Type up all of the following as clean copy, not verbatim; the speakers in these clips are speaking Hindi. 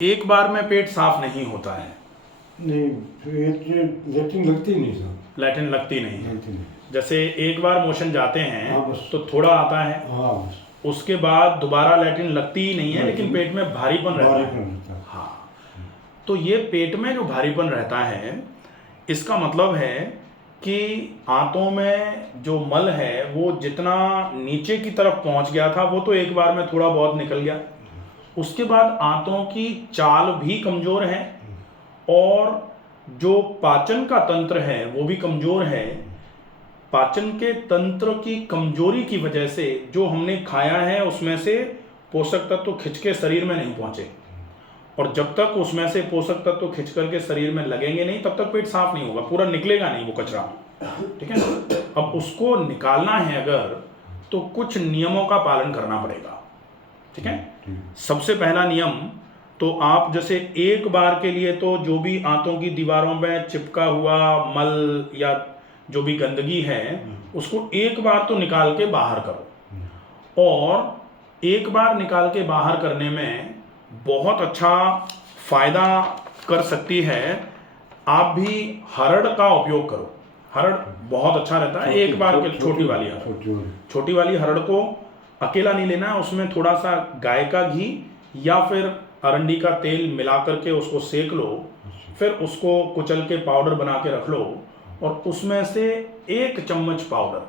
एक बार में पेट साफ नहीं होता है। नहीं, लैट्रिन लगती नहीं सर। लैट्रिन लगती नहीं है। लगती नहीं। जैसे एक बार मोशन जाते हैं हाँ, बस। तो थोड़ा आता है, हाँ बस। उसके बाद दोबारा लैट्रिन लगती ही नहीं है, लेकिन पेट में भारीपन रहता है। रहता है। हाँ, तो ये पेट में जो भारीपन रहता है, इसका मतलब है कि आंतों में जो मल है वो जितना नीचे की तरफ पहुंच गया था वो तो एक बार में थोड़ा बहुत निकल गया। उसके बाद आंतों की चाल भी कमजोर है और जो पाचन का तंत्र है वो भी कमजोर है। पाचन के तंत्र की कमजोरी की वजह से जो हमने खाया है उसमें से पोषक तत्व खिंच के शरीर में नहीं पहुंचे, और जब तक उसमें से पोषक तत्व खिंच करके शरीर में लगेंगे नहीं तब तक पेट साफ नहीं होगा, पूरा निकलेगा नहीं वो कचरा। ठीक है, अब उसको निकालना है अगर, तो कुछ नियमों का पालन करना पड़ेगा। ठीक है, सबसे पहला नियम तो आप जैसे एक बार के लिए तो जो भी आंतों की दीवारों में चिपका हुआ मल या जो भी गंदगी है उसको एक बार तो निकाल के बाहर करो, और एक बार निकाल के बाहर करने में बहुत अच्छा फायदा कर सकती है। आप भी हरड़ का उपयोग करो, हरड़ बहुत अच्छा रहता है। एक बार के छोटी वाली हरड़, छोटी वाली हरड़ को अकेला नहीं लेना है, उसमें थोड़ा सा गाय का घी या फिर अरंडी का तेल मिला करके उसको सेक लो, फिर उसको कुचल के पाउडर बना के रख लो, और उसमें से 1 चम्मच पाउडर,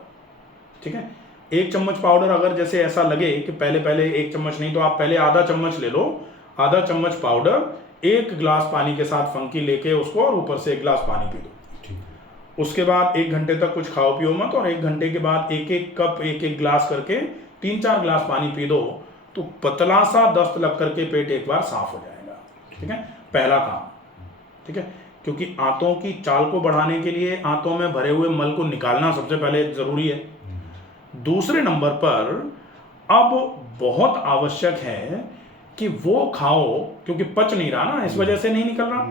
ठीक है, 1 चम्मच पाउडर अगर जैसे ऐसा लगे कि पहले 1 चम्मच नहीं तो आप पहले आधा चम्मच ले लो, आधा चम्मच पाउडर 1 गिलास पानी के साथ फंकी लेके उसको, और ऊपर से 1 गिलास पानी पी दो। उसके बाद 1 घंटे तक कुछ खाओ पियो मत, और 1 घंटे के बाद 1-1 कप 1-1 गिलास करके 3-4 गिलास पानी पी दो, तो पतला सा दस्त लग करके पेट एक बार साफ हो जाएगा। ठीक है, पहला काम। ठीक है, क्योंकि आंतों की चाल को बढ़ाने के लिए आंतों में भरे हुए मल को निकालना सबसे पहले जरूरी है। दूसरे नंबर पर अब बहुत आवश्यक है कि वो खाओ, क्योंकि पच नहीं रहा ना, इस वजह से नहीं निकल रहा।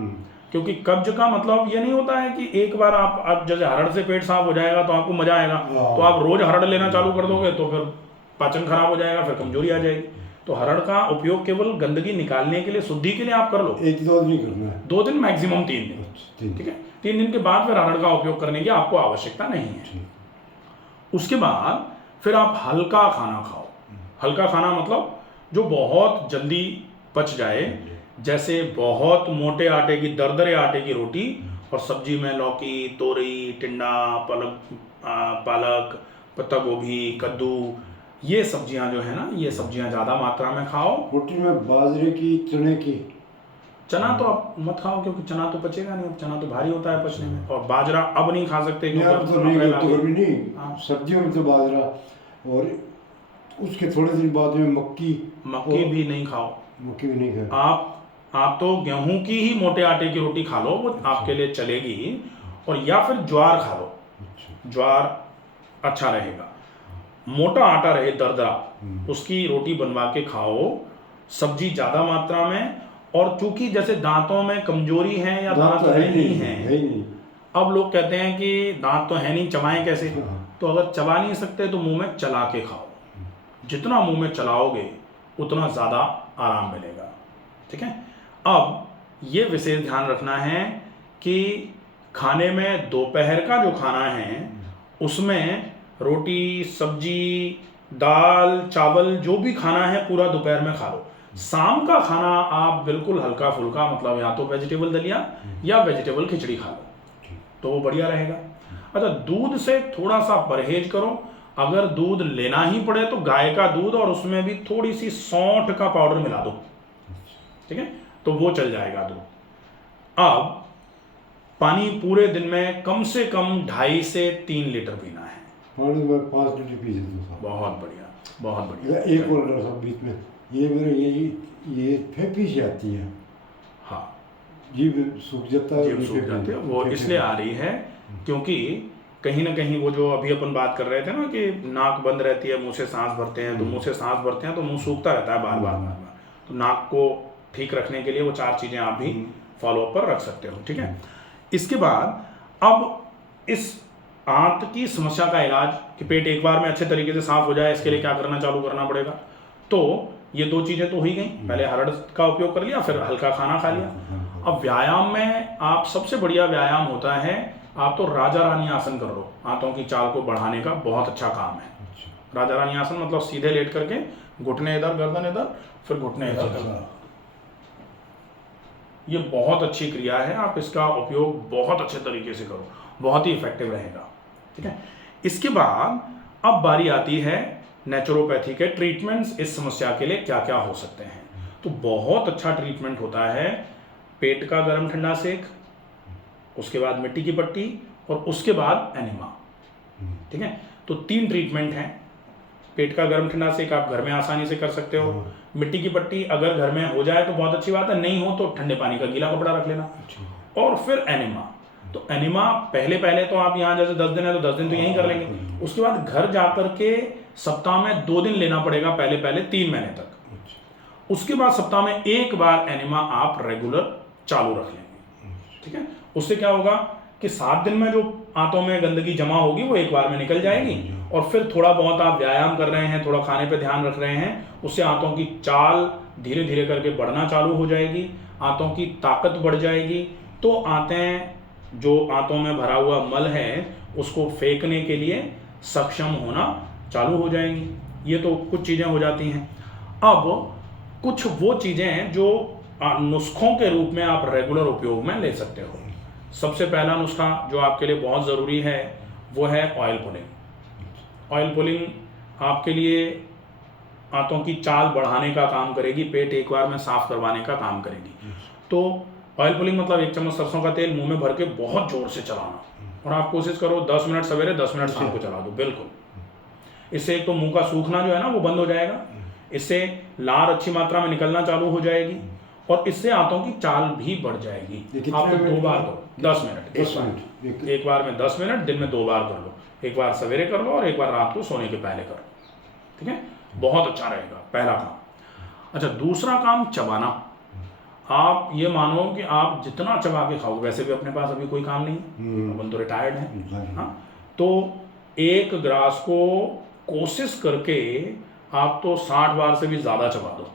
क्योंकि कब्ज का मतलब ये नहीं होता है कि एक बार आप जैसे हरड़ से पेट साफ हो जाएगा तो आपको मजा आएगा, तो आप रोज हरड़ लेना चालू कर दोगे तो फिर पाचन खराब हो जाएगा, फिर कमजोरी आ जाएगी। तो हरड़ का उपयोग केवल गंदगी निकालने के लिए, शुद्धि के लिए आप कर लो। 1-2 दिन करना है, 2 दिन मैक्सिमम 3 दिन। ठीक है, 3 दिन के बाद फिर हरड़ का उपयोग करने की आपको आवश्यकता नहीं है। उसके बाद फिर आप हल्का खाना खाओ। हल्का खाना मतलब जो बहुत जल्दी पच जाए, जैसे बहुत मोटे आटे की, दरदरे आटे की रोटी, और सब्जी में लौकी, तोरई, टिंडा, पालक, पत्ता गोभी, कद्दू, ये सब्जियां जो है ना, ये सब्जियां ज़्यादा मात्रा में खाओ। रोटी में बाजरे की, चने की। चना तो आप मत खाओ, क्योंकि चना तो पचेगा नहीं, चना तो भारी होता है पचने में, और बाजरा अब नहीं खा सकते क्योंकि अब तो नहीं, सब्जियों में तो बाजरा, और उसके थोड़े दिन बाद में मक्की भी नहीं खाओ। मक्की भी नहीं खाओ। आप तो गेहूं की ही मोटे आटे की रोटी खा लो, वो आपके लिए चलेगी, और या फिर ज्वार खा लो, ज्वार अच्छा रहेगा। मोटा आटा रहे, दरदरा, उसकी रोटी बनवा के खाओ, सब्जी ज्यादा मात्रा में। और चूंकि जैसे दांतों में कमजोरी है या दांत तो है नहीं है, अब लोग कहते हैं कि दांत तो है नहीं, चबाएं कैसे? तो अगर चबा नहीं सकते तो मुंह में चला के खाओ। जितना मुंह में चलाओगे उतना ज्यादा आराम मिलेगा। ठीक है, अब ये विशेष ध्यान रखना है कि खाने में दोपहर का जो खाना है उसमें रोटी, सब्जी, दाल, चावल, जो भी खाना है पूरा दोपहर में खा लो। शाम का खाना आप बिल्कुल हल्का फुल्का, मतलब या तो वेजिटेबल दलिया या वेजिटेबल खिचड़ी खा लो, तो वो बढ़िया रहेगा। अच्छा, दूध से थोड़ा सा परहेज करो। अगर दूध लेना ही पड़े तो गाय का दूध, और उसमें भी थोड़ी सी सौंठ का पाउडर मिला दो। ठीक है, तो वो चल जाएगा दूध। अब पानी पूरे दिन में कम से कम 2.5 से 3 लीटर पीना है। पानी में 5 लीटर पी लेता हूं। बहुत बढ़िया, बहुत बढ़िया। एक और डॉक्टर साहब बीच में, ये मेरे ये फेफी से आती है। हाँ, जीभ सूख जाता है, जीभ सूख जाती है, वो इसलिए आ रही है क्योंकि कहीं ना कहीं वो जो अभी अपन बात कर रहे थे ना कि नाक बंद रहती है, मुंह से सांस भरते हैं, तो मुंह से सांस भरते हैं तो मुंह सूखता रहता है बार बार। तो नाक को ठीक रखने के लिए वो 4 चीजें आप भी फॉलो अप पर रख सकते हो। ठीक है, इसके बाद अब इस आंत की समस्या का इलाज, कि पेट एक बार में अच्छे तरीके से साफ हो जाए, इसके लिए क्या करना चालू करना पड़ेगा। तो ये 2 चीज़ें तो हो ही गई, पहले हरड़ का उपयोग कर लिया, फिर हल्का खाना खा लिया। अब व्यायाम में आप सबसे बढ़िया व्यायाम होता है, आप तो राजा रानी आसन कर लो, आंतों की चाल को बढ़ाने का बहुत अच्छा काम है। राजा रानी आसन मतलब सीधे लेट करके घुटने इधर, गर्दन इधर, फिर घुटने इधर। ये बहुत अच्छी क्रिया है, आप इसका उपयोग बहुत अच्छे तरीके से करो, बहुत ही इफेक्टिव रहेगा। ठीक है, इसके बाद अब बारी आती है नेचुरोपैथी के ट्रीटमेंट्स। इस समस्या के लिए क्या क्या हो सकते हैं? तो बहुत अच्छा ट्रीटमेंट होता है पेट का गर्म ठंडा सेक, उसके बाद मिट्टी की पट्टी और उसके बाद एनिमा। ठीक है, तो 3 ट्रीटमेंट हैं। पेट का गर्म ठंडा सेक आप घर में आसानी से कर सकते हो। मिट्टी की पट्टी अगर घर में हो जाए तो बहुत अच्छी बात है, नहीं हो तो ठंडे पानी का गीला कपड़ा रख लेना। और फिर एनिमा। तो एनिमा पहले तो आप यहाँ जैसे 10 दिन है तो 10 दिन तो यहीं कर लेंगे, उसके बाद घर जाकर के सप्ताह में 2 दिन लेना पड़ेगा, पहले 3 महीने तक। उसके बाद सप्ताह में 1 बार एनिमा आप रेगुलर चालू रख लेंगे। ठीक है, उससे क्या होगा कि 7 दिन में जो आंतों में गंदगी जमा होगी वो 1 बार में निकल जाएगी, और फिर थोड़ा बहुत आप व्यायाम कर रहे हैं, थोड़ा खाने पे ध्यान रख रहे हैं, उससे आंतों की चाल धीरे धीरे करके बढ़ना चालू हो जाएगी, आंतों की ताकत बढ़ जाएगी। तो आंतें, जो आंतों में भरा हुआ मल है उसको फेंकने के लिए सक्षम होना चालू हो जाएंगी। ये तो कुछ चीज़ें हो जाती हैं। अब कुछ वो चीज़ें हैं जो नुस्खों के रूप में आप रेगुलर उपयोग में ले सकते हो। सबसे पहला नुस्खा जो आपके लिए बहुत ज़रूरी है वो है ऑयल पुलिंग। ऑयल पुलिंग आपके लिए आंतों की चाल बढ़ाने का काम करेगी, पेट 1 बार में साफ करवाने का काम करेगी। तो ऑयल पुलिंग मतलब 1 चम्मच सरसों का तेल मुंह में भर के बहुत जोर से चलाना, और आप कोशिश करो 10 मिनट सवेरे 10 मिनट शाम को चला दो। बिल्कुल, इससे एक तो मुंह का सूखना जो है ना वो बंद हो जाएगा, इससे लार अच्छी मात्रा में निकलना चालू हो जाएगी, और इससे आंतों की चाल भी बढ़ जाएगी। आप 2 बार करो, 10 मिनट, एक बार में 10 मिनट, दिन में 2 बार कर लो, एक बार सवेरे कर लो और एक बार रात को सोने के पहले करो। ठीक है, बहुत अच्छा रहेगा पहला काम। अच्छा, दूसरा काम चबाना। आप ये मानो कि आप जितना चबा के खाओ, वैसे भी अपने पास अभी कोई काम नहीं है, अपन तो रिटायर्ड है, हाँ, तो 1 ग्रास को कोशिश करके आप तो 60 बार से भी ज़्यादा चबा दो।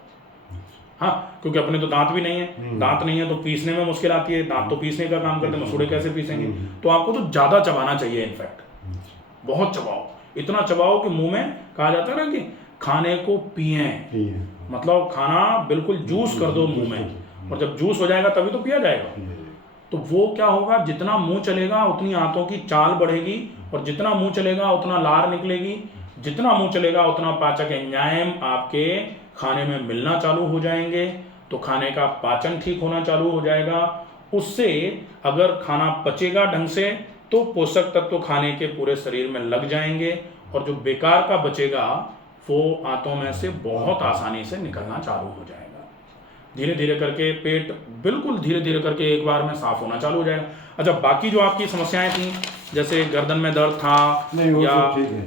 हाँ, क्योंकि अपने तो दांत भी नहीं है, दांत नहीं है तो पीसने में मुश्किल आती है, दांत तो पीसने का काम करते हैं, मसूड़े कैसे पीसेंगे? तो आपको तो ज़्यादा चबाना चाहिए, इनफैक्ट बहुत चबाओ, इतना चबाओ कि मुंह में, कहा जाता है ना कि खाने को पिए, मतलब खाना बिल्कुल जूस कर दो मुंह में, और जब जूस हो जाएगा तभी तो पिया जाएगा। तो वो क्या होगा, जितना मुंह चलेगा उतनी आंतों की चाल बढ़ेगी, और जितना मुंह चलेगा उतना लार निकलेगी, जितना मुंह चलेगा उतना पाचक एंजाइम आपके खाने में मिलना चालू हो जाएंगे, तो खाने का पाचन ठीक होना चालू हो जाएगा। उससे अगर खाना पचेगा ढंग से तो पोषक तत्व खाने के पूरे शरीर में लग जाएंगे, और जो बेकार का बचेगा वो आंतों में से बहुत आसानी से निकलना चालू हो जाएगा। धीरे धीरे करके पेट बिल्कुल धीरे धीरे करके 1 बार में साफ होना चालू हो जाएगा। अच्छा, बाकी जो आपकी समस्याएं थी, जैसे गर्दन में दर्द था या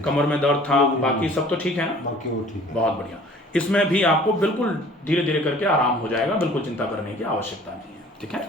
कमर में दर्द था, बाकी सब तो ठीक है ना? बाकी वो ठीक है, बहुत बढ़िया। इसमें भी आपको बिल्कुल धीरे धीरे करके आराम हो जाएगा, बिल्कुल चिंता करने की आवश्यकता नहीं है। ठीक है।